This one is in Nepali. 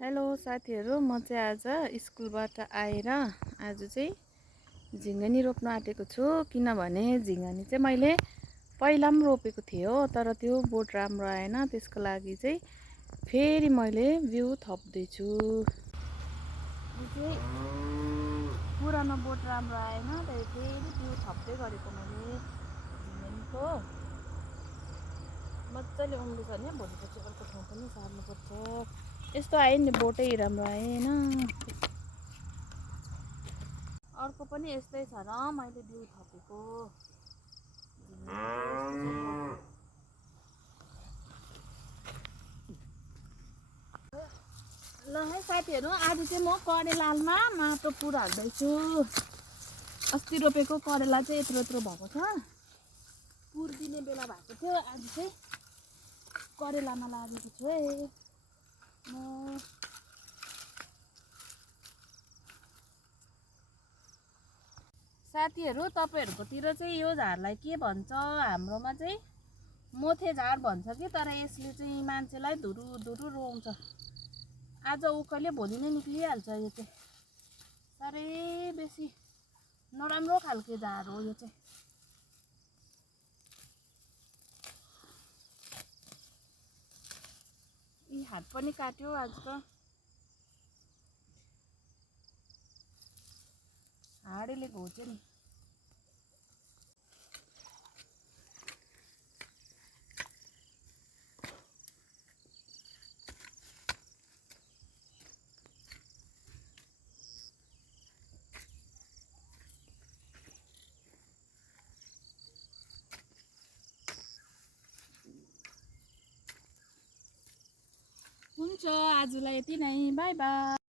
हेलो साथीहरू, म चाहिँ आज स्कुलबाट आएर आज चाहिँ झिङ्गनी रोप्न आँटेको छु। किनभने झिङ्गनी चाहिँ मैले पहिला पनि रोपेको थिएँ हो, तर त्यो बोट राम्रो आएन। त्यसको लागि चाहिँ फेरि मैले बिउ थप्दैछु। यो चाहिँ पुरानो बोट राम्रो आएन, त्यही फेरि बिउ थप्दै गरेको मैले झिङ्गनीको। मजाले उम्रिन्छ नि, भोलिपछि अर्को ठाउँ पनि सार्नुपर्छ। यस्तो आयो नि, बोटै राम्रो आएन। अर्को पनि यस्तै छ र मैले बिउ थपेको। ल है साथीहरू, आज चाहिँ म करेलामा माटो पुर्याउँदैछु। अस्ति रोपेको करेला चाहिँ यत्रो यत्रो भएको छ, पुर दिने बेला भएको थियो। आज चाहिँ करेलामा लागेको छु है म। साथीहरू, तपाईँहरूकोतिर चाहिँ यो झारलाई के भन्छ? हाम्रोमा चाहिँ मोथे झार भन्छ कि, तर यसले चाहिँ मान्छेलाई धुरु धुरु रोउँछ। आज उखैले भोलि नै निक्लिहाल्छ। यो चाहिँ साह्रै बेसी नराम्रो खालको झार हो यो चाहिँ। यी हात पनि काट्यो आज त, हाडीले घोच्यो नि। हुन्छ, आजलाई यति नै, बाई बाई।